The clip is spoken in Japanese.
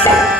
した。